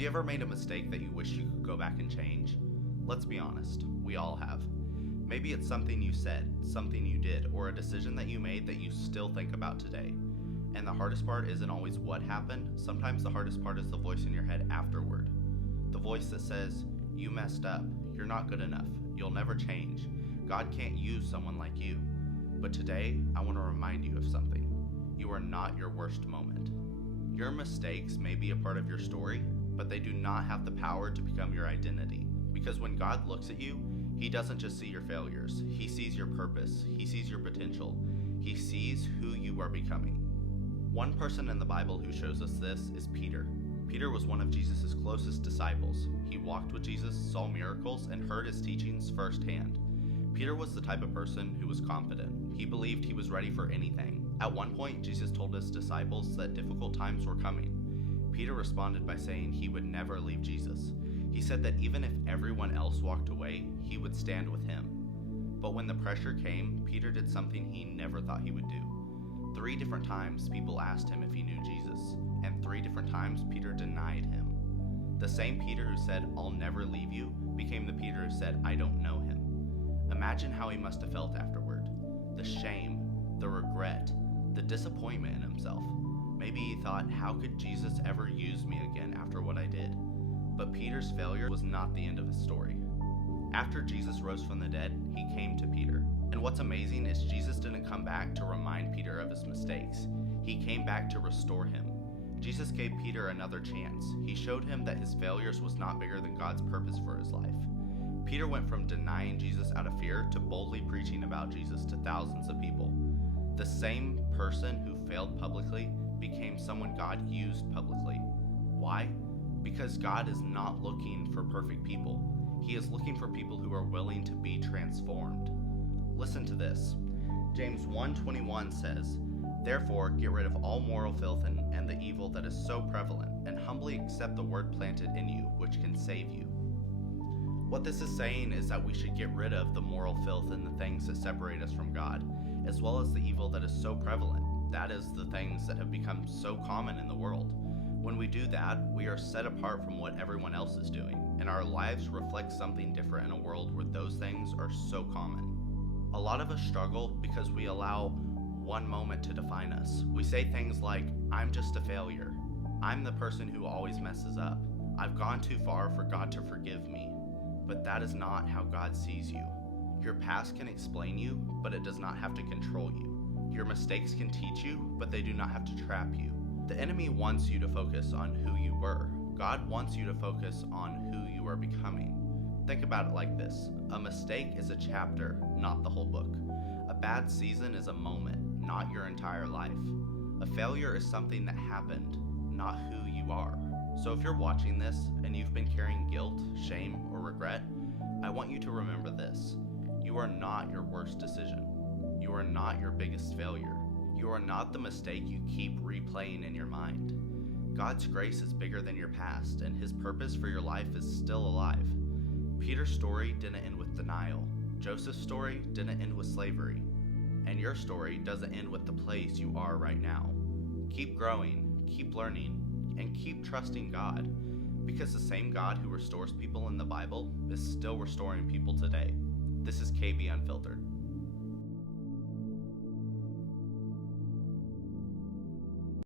Have you ever made a mistake that you wish you could go back and change? Let's be honest, we all have. Maybe it's something you said, something you did, or a decision that you made that you still think about today. And the hardest part isn't always what happened. Sometimes the hardest part is the voice in your head afterward. The voice that says, you messed up, you're not good enough, you'll never change, God can't use someone like you. But today, I want to remind you of something. You are not your worst moment. Your mistakes may be a part of your story, but they do not have the power to become your identity. Because when God looks at you, He doesn't just see your failures. He sees your purpose. He sees your potential. He sees who you are becoming. One person in the Bible who shows us this is Peter. Peter was one of Jesus' closest disciples. He walked with Jesus, saw miracles, and heard His teachings firsthand. Peter was the type of person who was confident. He believed he was ready for anything. At one point, Jesus told His disciples that difficult times were coming. Peter responded by saying he would never leave Jesus. He said that even if everyone else walked away, he would stand with Him. But when the pressure came, Peter did something he never thought he would do. 3 different times people asked him if he knew Jesus, and 3 different times Peter denied Him. The same Peter who said, I'll never leave you, became the Peter who said, I don't know Him. Imagine how he must have felt afterward. The shame, the regret, the disappointment in himself. Maybe he thought, how could Jesus ever use me again after what I did? But Peter's failure was not the end of his story. After Jesus rose from the dead, He came to Peter. And what's amazing is Jesus didn't come back to remind Peter of his mistakes. He came back to restore him. Jesus gave Peter another chance. He showed him that his failures was not bigger than God's purpose for his life. Peter went from denying Jesus out of fear to boldly preaching about Jesus to thousands of people. The same person who failed publicly became someone God used publicly. Why? Because God is not looking for perfect people. He is looking for people who are willing to be transformed. Listen to this. James 1:21 says, Therefore, get rid of all moral filth and the evil that is so prevalent, and humbly accept the word planted in you, which can save you. What this is saying is that we should get rid of the moral filth and the things that separate us from God, as well as the evil that is so prevalent. That is the things that have become so common in the world. When we do that, we are set apart from what everyone else is doing, and our lives reflect something different in a world where those things are so common. A lot of us struggle because we allow one moment to define us. We say things like, I'm just a failure. I'm the person who always messes up. I've gone too far for God to forgive me. But that is not how God sees you. Your past can explain you, but it does not have to control you. Your mistakes can teach you, but they do not have to trap you. The enemy wants you to focus on who you were. God wants you to focus on who you are becoming. Think about it like this. A mistake is a chapter, not the whole book. A bad season is a moment, not your entire life. A failure is something that happened, not who you are. So if you're watching this and you've been carrying guilt, shame, or regret, I want you to remember this. You are not your worst decision. You are not your biggest failure. You are not the mistake you keep replaying in your mind. God's grace is bigger than your past, and His purpose for your life is still alive. Peter's story didn't end with denial. Joseph's story didn't end with slavery. And your story doesn't end with the place you are right now. Keep growing, keep learning, and keep trusting God, because the same God who restores people in the Bible is still restoring people today. This is KB Unfiltered.